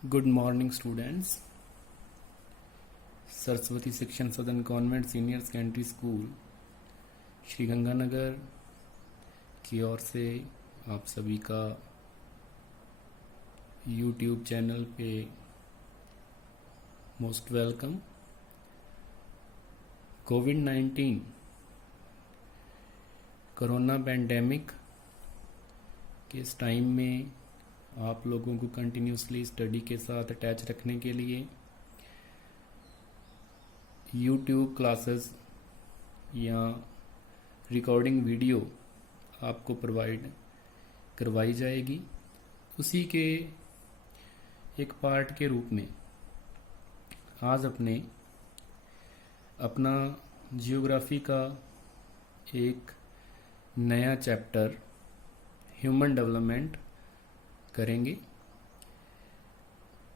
Good morning, students. Saraswati शिक्षण सदन convent senior secondary school Shri Ganganagar की ओर से आप सभी का YouTube चैनल पे मोस्ट वेलकम। कोविड-19 कोरोना पैंडेमिक के इस टाइम में आप लोगों को कंटिन्यूसली स्टडी के साथ अटैच रखने के लिए YouTube क्लासेस या रिकॉर्डिंग वीडियो आपको प्रोवाइड करवाई जाएगी। उसी के एक पार्ट के रूप में आज अपना जियोग्राफी का एक नया चैप्टर ह्यूमन डेवलपमेंट करेंगे।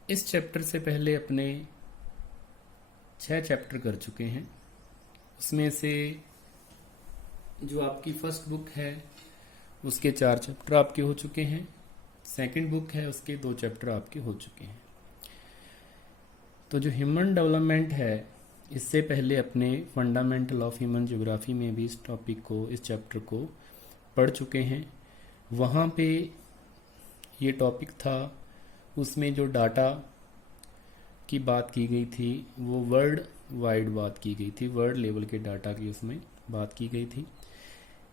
इस चैप्टर से पहले अपने 6 चैप्टर कर चुके हैं। उसमें से जो आपकी फर्स्ट बुक है उसके 4 चैप्टर आपके हो चुके हैं। सेकंड बुक है उसके 2 चैप्टर आपके हो चुके हैं। तो जो ह्यूमन डेवलपमेंट है, इससे पहले अपने फंडामेंटल ऑफ ह्यूमन ज्योग्राफी में भी इस टॉपिक को, इस चैप्टर को पढ़ चुके हैं। वहाँ पे ये टॉपिक था, उसमें जो डाटा की बात की गई थी वो वर्ल्ड वाइड बात की गई थी, वर्ल्ड लेवल के डाटा की उसमें बात की गई थी।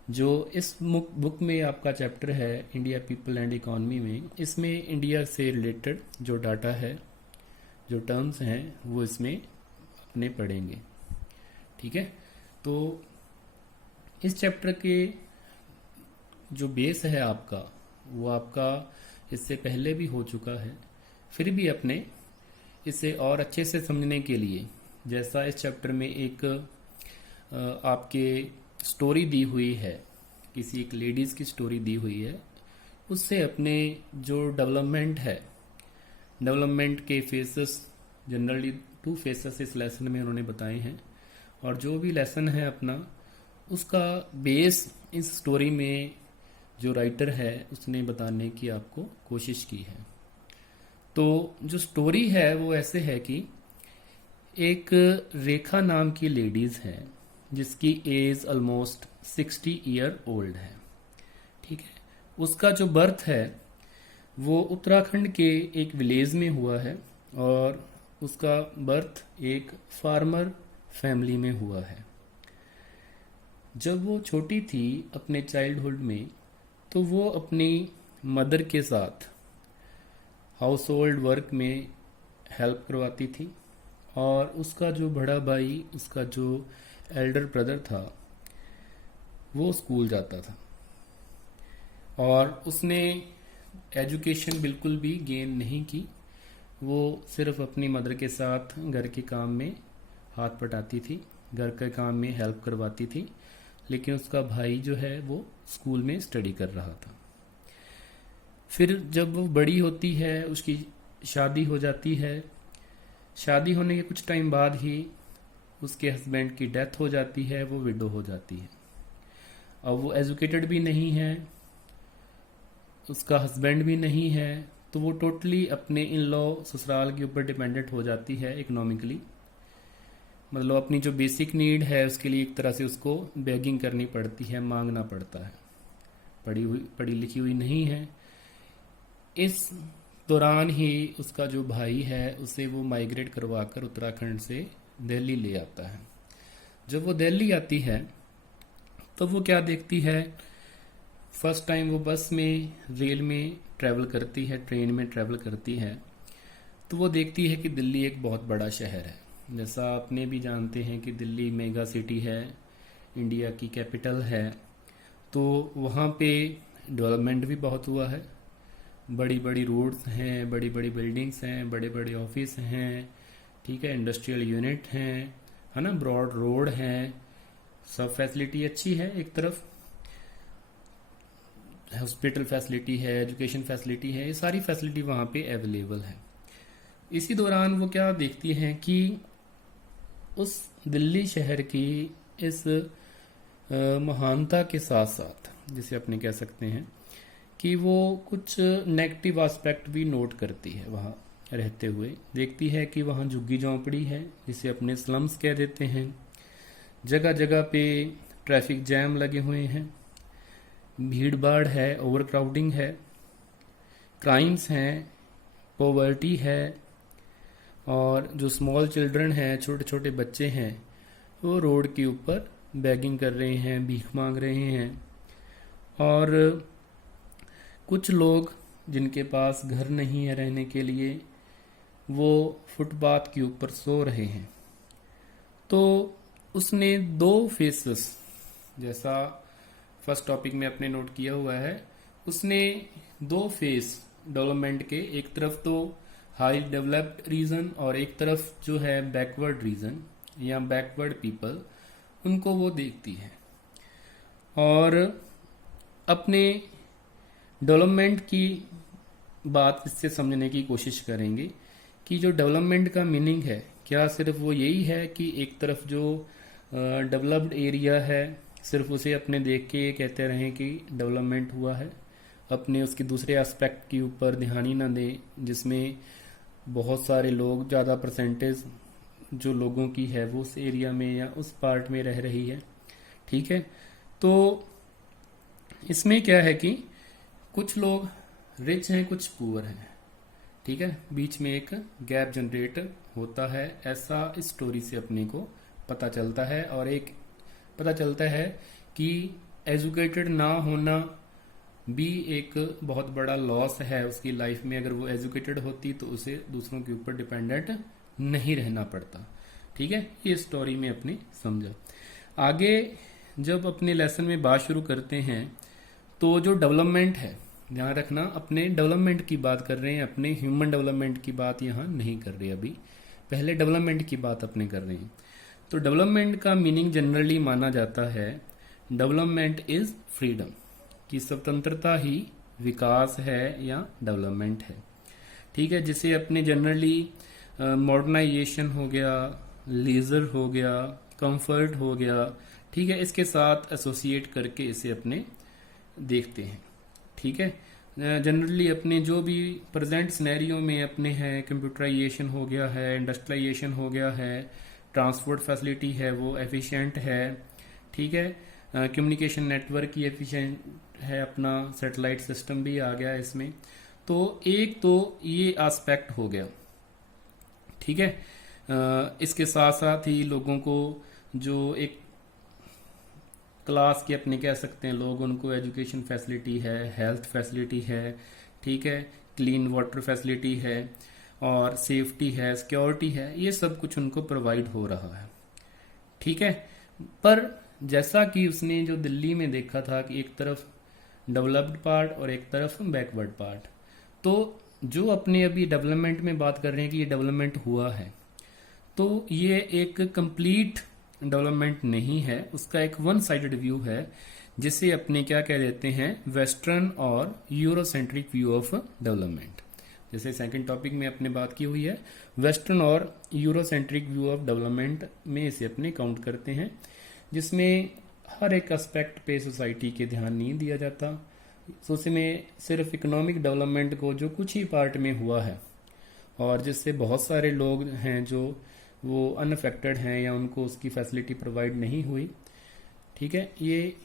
जो इस बुक में आपका चैप्टर है इंडिया पीपल एंड इकॉनमी में, इसमें इंडिया से रिलेटेड जो डाटा है, जो टर्म्स हैं, वो इसमें अपने पढ़ेंगे। ठीक है, तो इस चैप्टर के जो बेस है आपका, वो आपका इससे पहले भी हो चुका है। फिर भी अपने इसे और अच्छे से समझने के लिए, जैसा इस चैप्टर में एक आपके स्टोरी दी हुई है, किसी एक लेडीज़ की स्टोरी दी हुई है, उससे अपने जो डेवलपमेंट है, डेवलपमेंट के फेसेस, जनरली 2 फेसेस इस लेसन में उन्होंने बताए हैं। और जो भी लेसन है अपना, उसका बेस इस स्टोरी में जो राइटर है उसने बताने की आपको कोशिश की है। तो जो स्टोरी है वो ऐसे है कि एक रेखा नाम की लेडीज़ है जिसकी एज ऑलमोस्ट 60 ईयर ओल्ड है। ठीक है, उसका जो बर्थ है वो उत्तराखंड के एक विलेज में हुआ है और उसका बर्थ एक फार्मर फैमिली में हुआ है। जब वो छोटी थी अपने चाइल्डहुड में, तो वो अपनी मदर के साथ हाउस होल्ड वर्क में हेल्प करवाती थी और उसका जो बड़ा भाई, उसका जो एल्डर ब्रदर था, वो स्कूल जाता था और उसने एजुकेशन बिल्कुल भी गेन नहीं की। वो सिर्फ अपनी मदर के साथ घर के काम में हाथ बटाती थी, घर के काम में हेल्प करवाती थी, लेकिन उसका भाई जो है वो स्कूल में स्टडी कर रहा था। फिर जब वो बड़ी होती है, उसकी शादी हो जाती है। शादी होने के कुछ टाइम बाद ही उसके हस्बैंड की डेथ हो जाती है, वो विडो हो जाती है। अब वो एजुकेटेड भी नहीं है, उसका हस्बैंड भी नहीं है, तो वो टोटली अपने इन लॉ ससुराल के ऊपर डिपेंडेंट हो जाती है इकोनॉमिकली। मतलब अपनी जो बेसिक नीड है उसके लिए एक तरह से उसको बेगिंग करनी पड़ती है, मांगना पड़ता है। पढ़ी लिखी हुई नहीं है। इस दौरान ही उसका जो भाई है उसे वो माइग्रेट करवाकर उत्तराखंड से दिल्ली ले आता है। जब वो दिल्ली आती है तो वो क्या देखती है, फर्स्ट टाइम वो बस में, रेल में ट्रैवल करती है, ट्रेन में ट्रैवल करती है, तो वो देखती है कि दिल्ली एक बहुत बड़ा शहर है। जैसा आपने भी जानते हैं कि दिल्ली मेगा सिटी है, इंडिया की कैपिटल है, तो वहाँ पे डेवलपमेंट भी बहुत हुआ है। बड़ी बड़ी रोड्स हैं, बड़ी बड़ी बिल्डिंग्स हैं, बड़े बड़े ऑफिस हैं, ठीक है, इंडस्ट्रियल यूनिट हैं, है ना, ब्रॉड रोड हैं, सब फैसिलिटी अच्छी है। एक तरफ हॉस्पिटल फैसिलिटी है, एजुकेशन फैसिलिटी है, ये सारी फैसिलिटी वहाँ पे अवेलेबल है। इसी दौरान वो क्या देखती हैं कि उस दिल्ली शहर की इस महानता के साथ साथ, जिसे अपने कह सकते हैं कि वो कुछ नेगेटिव एस्पेक्ट भी नोट करती है वहाँ। रहते हुए देखती है कि वहाँ झुग्गी झोंपड़ी है, जिसे अपने स्लम्स कह देते हैं। जगह जगह पे ट्रैफिक जैम लगे हुए हैं, भीड़ भाड़ है, ओवर क्राउडिंग है, क्राइम्स हैं, पॉवर्टी है, और जो स्मॉल चिल्ड्रन हैं, छोटे छोटे बच्चे हैं, वो रोड के ऊपर बैगिंग कर रहे हैं, भीख मांग रहे हैं। और कुछ लोग जिनके पास घर नहीं है रहने के लिए, वो फुटपाथ के ऊपर सो रहे हैं। तो उसने दो फेसेस, जैसा फर्स्ट टॉपिक में अपने नोट किया हुआ है, उसने दो फेस डेवलपमेंट के, एक तरफ तो हाई डेवलप्ड रीजन और एक तरफ जो है बैकवर्ड रीजन या बैकवर्ड पीपल, उनको वो देखती है। और अपने डेवलपमेंट की बात इससे समझने की कोशिश करेंगे कि जो डेवलपमेंट का मीनिंग है, क्या सिर्फ वो यही है कि एक तरफ जो डेवलप्ड एरिया है सिर्फ उसे अपने देख के ये कहते रहें कि डेवलपमेंट हुआ है, अपने उसके दूसरे एस्पेक्ट के ऊपर ध्यान ही ना दें, जिसमें बहुत सारे लोग, ज़्यादा परसेंटेज जो लोगों की है वो उस एरिया में या उस पार्ट में रह रही है। ठीक है, तो इसमें क्या है कि कुछ लोग रिच हैं, कुछ पुअर हैं। ठीक है, बीच में एक गैप जनरेट होता है, ऐसा इस स्टोरी से अपने को पता चलता है। और एक पता चलता है कि एजुकेटेड ना होना भी एक बहुत बड़ा लॉस है उसकी लाइफ में। अगर वो एजुकेटेड होती तो उसे दूसरों के ऊपर डिपेंडेंट नहीं रहना पड़ता। ठीक है, ये स्टोरी में अपने समझा। आगे जब अपने लेसन में बात शुरू करते हैं तो जो डेवलपमेंट है, ध्यान रखना अपने डेवलपमेंट की बात कर रहे हैं, अपने ह्यूमन डेवलपमेंट की बात यहाँ नहीं कर रहे अभी, पहले डेवलपमेंट की बात अपने कर रहे हैं। तो डेवलपमेंट का मीनिंग जनरली माना जाता है, डेवलपमेंट इज फ्रीडम, कि स्वतंत्रता ही विकास है या डेवलपमेंट है। ठीक है, जिसे अपने जनरली मॉडर्नाइजेशन हो गया, लेजर हो गया, कंफर्ट हो गया, ठीक है, इसके साथ एसोसिएट करके इसे अपने देखते हैं। ठीक है, जनरली अपने जो भी प्रेजेंट सिनेरियो में अपने हैं, कंप्यूटराइजेशन हो गया है, इंडस्ट्रियलाइजेशन हो गया है, ट्रांसपोर्ट फैसिलिटी है वो एफिशिएंट है। ठीक है, कम्युनिकेशन नेटवर्क की एफिशिएंट है, अपना सैटेलाइट सिस्टम भी आ गया इसमें। तो एक तो ये एस्पेक्ट हो गया। ठीक है, इसके साथ साथ ही लोगों को जो एक क्लास के अपने कह सकते हैं लोग, उनको एजुकेशन फैसिलिटी है, हेल्थ फैसिलिटी है, ठीक है, क्लीन वाटर फैसिलिटी है, और सेफ्टी है, सिक्योरिटी है, ये सब कुछ उनको प्रोवाइड हो रहा है। ठीक है, पर जैसा कि उसने जो दिल्ली में देखा था कि एक तरफ डेवलप्ड पार्ट और एक तरफ बैकवर्ड पार्ट, तो जो अपने अभी डेवलपमेंट में बात कर रहे हैं कि ये डेवलपमेंट हुआ है, तो ये एक कंप्लीट डेवलपमेंट नहीं है, उसका एक वन साइडेड व्यू है, जिसे अपने क्या कह देते हैं, वेस्टर्न और यूरोसेंट्रिक व्यू ऑफ डेवलपमेंट। जैसे सेकंड टॉपिक में अपने बात की हुई है, वेस्टर्न और यूरोसेंट्रिक व्यू ऑफ डेवलपमेंट में इसे अपने काउंट करते हैं, जिसमें हर एक एस्पेक्ट पे सोसाइटी के ध्यान नहीं दिया जाता। तो उसमें सिर्फ इकोनॉमिक डेवलपमेंट को जो कुछ ही पार्ट में हुआ है और जिससे बहुत सारे लोग हैं जो वो अनअफेक्टेड हैं या उनको उसकी फैसिलिटी प्रोवाइड नहीं हुई। ठीक है, ये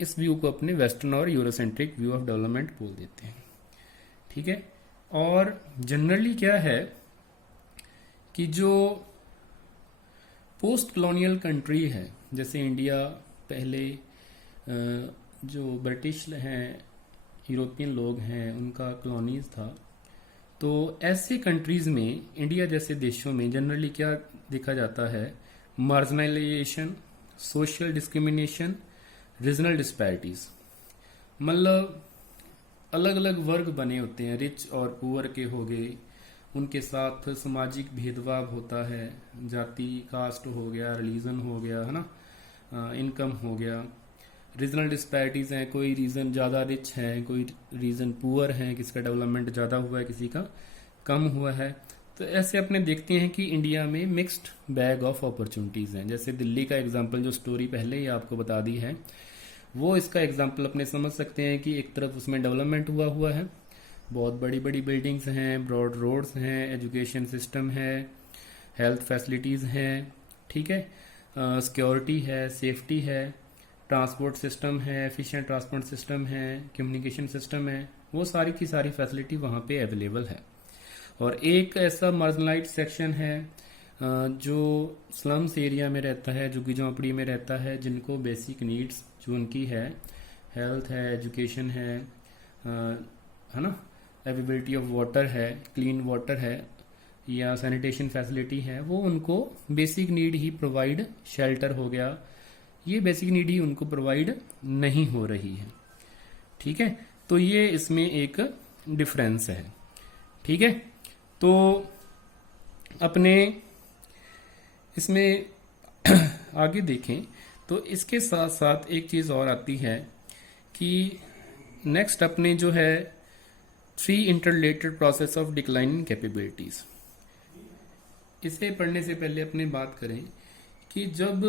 इस व्यू को अपने वेस्टर्न और यूरोसेंट्रिक व्यू ऑफ डेवलपमेंट बोल देते हैं। ठीक है, और जनरली क्या है कि जो पोस्ट कॉलोनियल कंट्री है, जैसे इंडिया पहले जो ब्रिटिश हैं, यूरोपियन लोग हैं, उनका कॉलोनीज था, तो ऐसे कंट्रीज में, इंडिया जैसे देशों में जनरली क्या देखा जाता है, marginalisation, social discrimination, regional disparities, मतलब अलग अलग वर्ग बने होते हैं, रिच और पुअर के हो गए, उनके साथ सामाजिक भेदभाव होता है, जाति कास्ट हो गया, रिलीजन हो गया, है ना, इनकम हो गया, रीजनल डिस्पैरिटीज हैं, कोई रीजन ज़्यादा रिच है, कोई रीजन पुअर है, किसी का डेवलपमेंट ज़्यादा हुआ है, किसी का कम हुआ है। तो ऐसे अपने देखते हैं कि इंडिया में मिक्स्ड बैग ऑफ अपॉर्चुनिटीज़ हैं। जैसे दिल्ली का एग्जांपल जो स्टोरी पहले ही आपको बता दी है, वो इसका एग्जांपल अपने समझ सकते हैं कि एक तरफ उसमें डेवलपमेंट हुआ है, बहुत बड़ी बड़ी बिल्डिंग्स हैं, ब्रॉड रोड्स हैं, एजुकेशन सिस्टम है, हेल्थ फैसिलिटीज़ हैं, ठीक है, सिक्योरिटी है, सेफ्टी है, ट्रांसपोर्ट सिस्टम है, एफिशिएंट ट्रांसपोर्ट सिस्टम है, कम्युनिकेशन सिस्टम है, वो सारी की सारी फैसिलिटी वहाँ पे अवेलेबल है। और एक ऐसा मार्जिनलाइज्ड सेक्शन है जो स्लम्स एरिया में रहता है, झुग्गी झोंपड़ी में रहता है, जिनको बेसिक नीड्स जो उनकी है, हेल्थ है, एजुकेशन है ना, अवेलेबिलिटी ऑफ वाटर है, क्लीन वाटर है या सैनिटेशन फैसिलिटी है, वो उनको बेसिक नीड ही प्रोवाइड, शेल्टर हो गया, ये बेसिक नीड ही उनको प्रोवाइड नहीं हो रही है। ठीक है, तो ये इसमें एक डिफरेंस है। ठीक है, तो अपने इसमें आगे देखें तो इसके साथ साथ एक चीज़ और आती है कि नेक्स्ट अपने जो है 3 interrelated process of declining capabilities. इसे पढ़ने से पहले अपने बात करें कि जब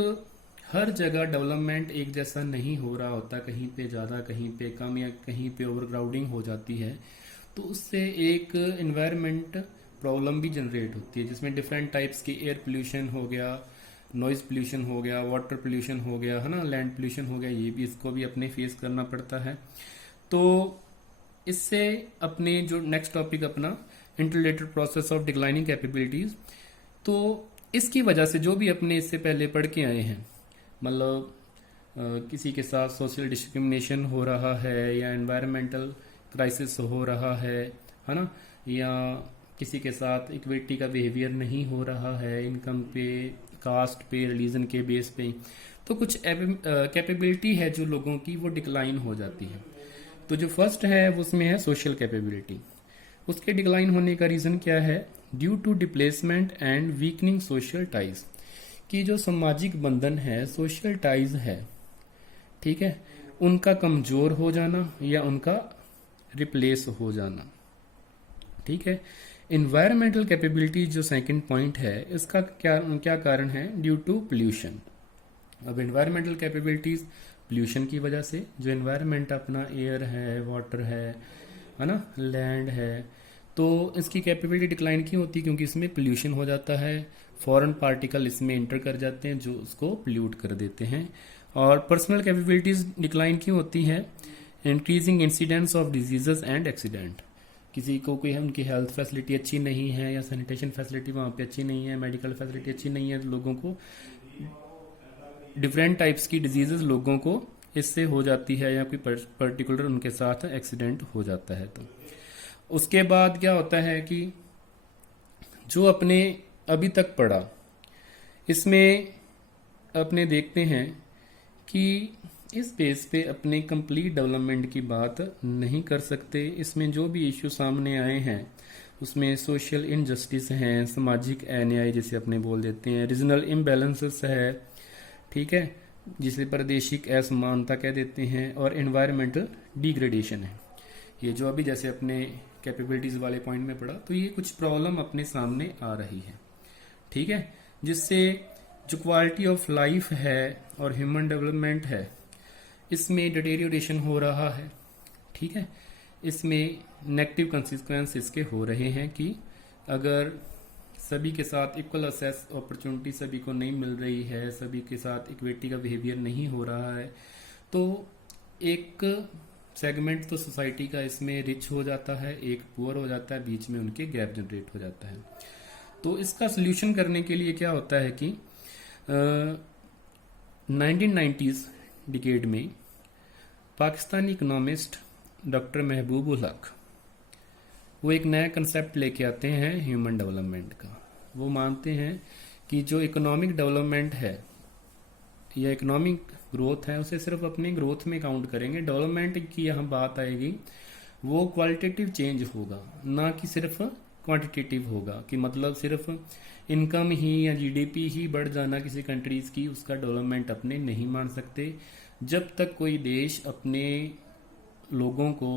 हर जगह डेवलपमेंट एक जैसा नहीं हो रहा होता, कहीं पे ज़्यादा, कहीं पे कम या कहीं पे ओवरक्राउडिंग हो जाती है, तो उससे एक इन्वायरमेंट प्रॉब्लम भी जनरेट होती है, जिसमें डिफरेंट टाइप्स की एयर पोल्यूशन हो गया, नॉइज पोल्यूशन हो गया, वाटर पोल्यूशन हो गया, है ना, लैंड पोल्यूशन हो गया, ये भी इसको भी अपने फेस करना पड़ता है। तो इससे अपने जो नेक्स्ट टॉपिक अपना interrelated process of declining capabilities, तो इसकी वजह से जो भी अपने इससे पहले पढ़ के आए हैं, मतलब किसी के साथ सोशल डिस्क्रिमिनेशन हो रहा है या एनवायरमेंटल क्राइसिस हो रहा है ना, या किसी के साथ इक्विटी का बिहेवियर नहीं हो रहा है इनकम पे, कास्ट पे, रिलीजन के बेस पे, तो कुछ कैपेबिलिटी है जो लोगों की वो डिक्लाइन हो जाती है। तो जो फर्स्ट है उसमें है सोशल कैपेबिलिटी। उसके डिक्लाइन होने का रीजन क्या है? Due to displacement and weakening social ties, कि जो सामाजिक बंधन है, सोशल टाइज है, ठीक है, उनका कमजोर हो जाना या उनका रिप्लेस हो जाना। ठीक है, इन्वायरमेंटल कैपेबिलिटी जो सेकंड पॉइंट है, इसका क्या कारण है? Due to pollution. अब इन्वायरमेंटल कैपेबिलिटीज पोल्यूशन की वजह से, जो इन्वायरमेंट अपना एयर है, वाटर है ना, लैंड है, तो इसकी कैपेबिलिटी डिक्लाइन क्यों होती है? क्योंकि इसमें पोल्यूशन हो जाता है, फॉरेन पार्टिकल इसमें इंटर कर जाते हैं जो उसको पोल्यूट कर देते हैं। और पर्सनल कैपेबिलिटीज डिक्लाइन क्यों होती है? Increasing incidence of diseases and accident. किसी को कोई उनकी हेल्थ फैसिलिटी अच्छी नहीं है या सैनिटेशन फैसिलिटी वहाँ पे अच्छी नहीं है, मेडिकल फैसिलिटी अच्छी नहीं है, लोगों को डिफरेंट टाइप्स की डिजीजेस लोगों को इससे हो जाती है, या कोई पर्टिकुलर उनके साथ एक्सीडेंट हो जाता है। तो उसके बाद क्या होता है कि जो अपने अभी तक पढ़ा, इसमें अपने देखते हैं कि इस बेस पे अपने कंप्लीट डेवलपमेंट की बात नहीं कर सकते। इसमें जो भी इश्यू सामने आए हैं उसमें सोशल इनजस्टिस हैं, सामाजिक अन्याय जिसे अपने बोल देते हैं, रीजनल इम्बैलेंसेस है, ठीक है, जिसे प्रादेशिक असमानता कह देते हैं, और एनवायरमेंटल डिग्रेडेशन है। ये जो अभी जैसे अपने कैपेबिलिटीज वाले पॉइंट में पढ़ा, तो ये कुछ प्रॉब्लम अपने सामने आ रही है, ठीक है, जिससे जो क्वालिटी ऑफ लाइफ है और ह्यूमन डेवलपमेंट है, इसमें डिटेरियोरेशन हो रहा है। ठीक है, इसमें नेगेटिव कंसिक्वेंस इसके हो रहे हैं कि अगर सभी के साथ इक्वल एक्सेस अपॉर्चुनिटी सभी को नहीं मिल रही है, सभी के साथ इक्विटी का बिहेवियर नहीं हो रहा है, तो एक सेगमेंट तो सोसाइटी का इसमें रिच हो जाता है, एक पुअर हो जाता है, बीच में उनके गैप जनरेट हो जाता है। तो इसका सोल्यूशन करने के लिए क्या होता है कि 1990s डिकेड में पाकिस्तानी इकोनॉमिस्ट डॉक्टर महबूब उल हक वो एक नया कंसेप्ट लेके आते हैं ह्यूमन डेवलपमेंट का। वो मानते हैं कि जो इकोनॉमिक डेवलपमेंट है या इकोनॉमिक ग्रोथ है, उसे सिर्फ अपने ग्रोथ में काउंट करेंगे। डेवलपमेंट की यहाँ बात आएगी वो क्वालिटेटिव चेंज होगा, ना कि सिर्फ क्वांटिटेटिव होगा, कि मतलब सिर्फ इनकम ही या जीडीपी ही बढ़ जाना किसी कंट्रीज की, उसका डेवलपमेंट अपने नहीं मान सकते। जब तक कोई देश अपने लोगों को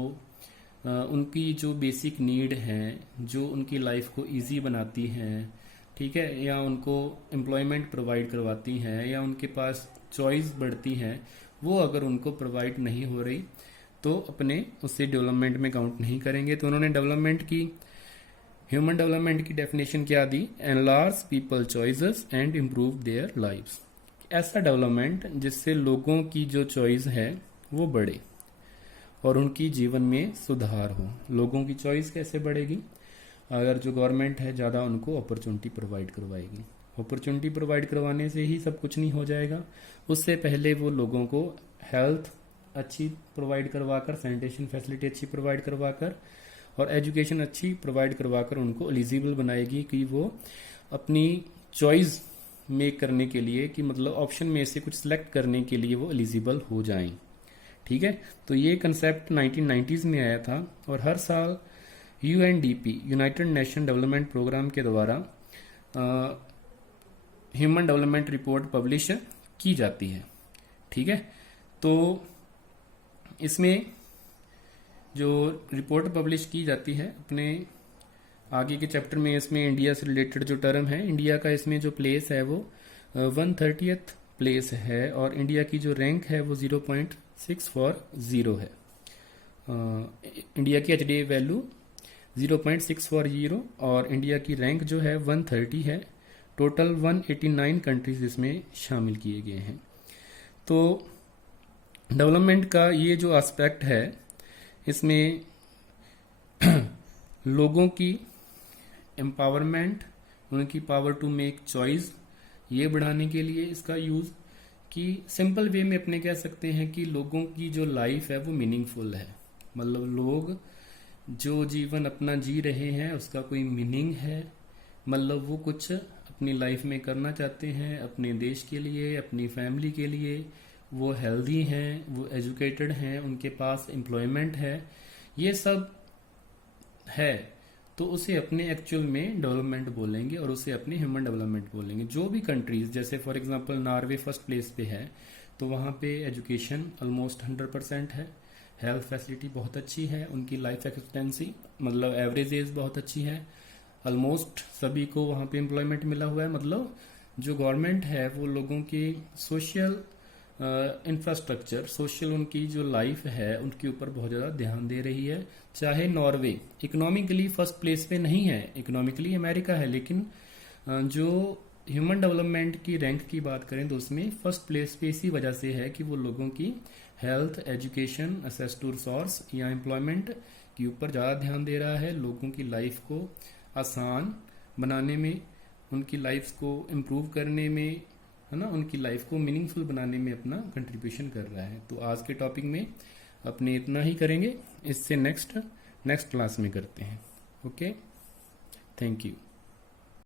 उनकी जो बेसिक नीड हैं, जो उनकी लाइफ को इजी बनाती हैं, ठीक है, या उनको एम्प्लॉयमेंट प्रोवाइड करवाती हैं, या उनके पास चॉइस बढ़ती है, वो अगर उनको प्रोवाइड नहीं हो रही, तो अपने उससे डेवलपमेंट में काउंट नहीं करेंगे। तो उन्होंने ह्यूमन डेवलपमेंट की डेफिनेशन क्या दी, enlarge people choices and improve their lives. ऐसा डेवलपमेंट जिससे लोगों की जो चॉइस है वो बढ़े और उनकी जीवन में सुधार हो। लोगों की चॉइस कैसे बढ़ेगी, अगर जो गवर्नमेंट है ज़्यादा उनको अपॉर्चुनिटी प्रोवाइड करवाएगी। अपॉर्चुनिटी प्रोवाइड करवाने से ही सब कुछ नहीं हो जाएगा, उससे पहले वो लोगों को हेल्थ अच्छी प्रोवाइड करवाकर, सैनिटेशन फैसिलिटी अच्छी प्रोवाइड करवाकर और एजुकेशन अच्छी प्रोवाइड करवाकर उनको एलिजिबल बनाएगी कि वो अपनी चॉइस मेक करने के लिए, कि मतलब ऑप्शन में से कुछ सिलेक्ट करने के लिए वो एलिजिबल हो जाएं। ठीक है, तो ये कंसेप्ट 1990s में आया था और हर साल UNDP United Nation Development Programme के द्वारा ह्यूमन डेवलपमेंट रिपोर्ट पब्लिश की जाती है। ठीक है, तो इसमें जो रिपोर्ट पब्लिश की जाती है, अपने आगे के चैप्टर में इसमें इंडिया से रिलेटेड जो टर्म है, इंडिया का इसमें जो प्लेस है वो 130th प्लेस है और इंडिया की जो रैंक है वो 0.640 है। इंडिया की HDA वैल्यू 0.640 और इंडिया की रैंक जो है 130 है। टोटल 189 कंट्रीज इसमें शामिल किए गए हैं। तो डेवलपमेंट का ये जो एस्पेक्ट है, इसमें लोगों की एम्पावरमेंट, उनकी पावर टू मेक चॉइस, ये बढ़ाने के लिए इसका यूज़, कि सिंपल वे में अपने कह सकते हैं कि लोगों की जो लाइफ है वो मीनिंगफुल है। मतलब लोग जो जीवन अपना जी रहे हैं उसका कोई मीनिंग है, मतलब वो कुछ अपनी लाइफ में करना चाहते हैं अपने देश के लिए, अपनी फैमिली के लिए, वो हेल्दी हैं, वो एजुकेटेड हैं, उनके पास एम्प्लॉयमेंट है, ये सब है, तो उसे अपने एक्चुअल में डेवलपमेंट बोलेंगे और उसे अपने ह्यूमन डेवलपमेंट बोलेंगे। जो भी कंट्रीज, जैसे for example Norway first place पे है, तो वहाँ पे एजुकेशन ऑलमोस्ट 100% है, हेल्थ फैसिलिटी बहुत अच्छी है, उनकी लाइफ एक्सपेक्टेंसी मतलब एवरेज एज बहुत अच्छी है, ऑलमोस्ट सभी को वहाँ पे एम्प्लॉयमेंट मिला हुआ है। मतलब जो गवर्नमेंट है वो लोगों की सोशल इंफ्रास्ट्रक्चर, सोशल उनकी जो लाइफ है उनके ऊपर बहुत ज़्यादा ध्यान दे रही है। चाहे नॉर्वे इकोनॉमिकली फर्स्ट प्लेस पे नहीं है, इकोनॉमिकली अमेरिका है, लेकिन जो ह्यूमन डेवलपमेंट की रैंक की बात करें तो उसमें फर्स्ट प्लेस पे इसी वजह से है कि वो लोगों की health, education, access to resource या एम्प्लॉयमेंट के ऊपर ज़्यादा ध्यान दे रहा है। लोगों की लाइफ को आसान बनाने में, उनकी लाइफ को इम्प्रूव करने में, है ना, उनकी लाइफ को मीनिंगफुल बनाने में अपना कंट्रीब्यूशन कर रहा है। तो आज के टॉपिक में अपने इतना ही करेंगे, इससे नेक्स्ट क्लास में करते हैं। Okay, thank you.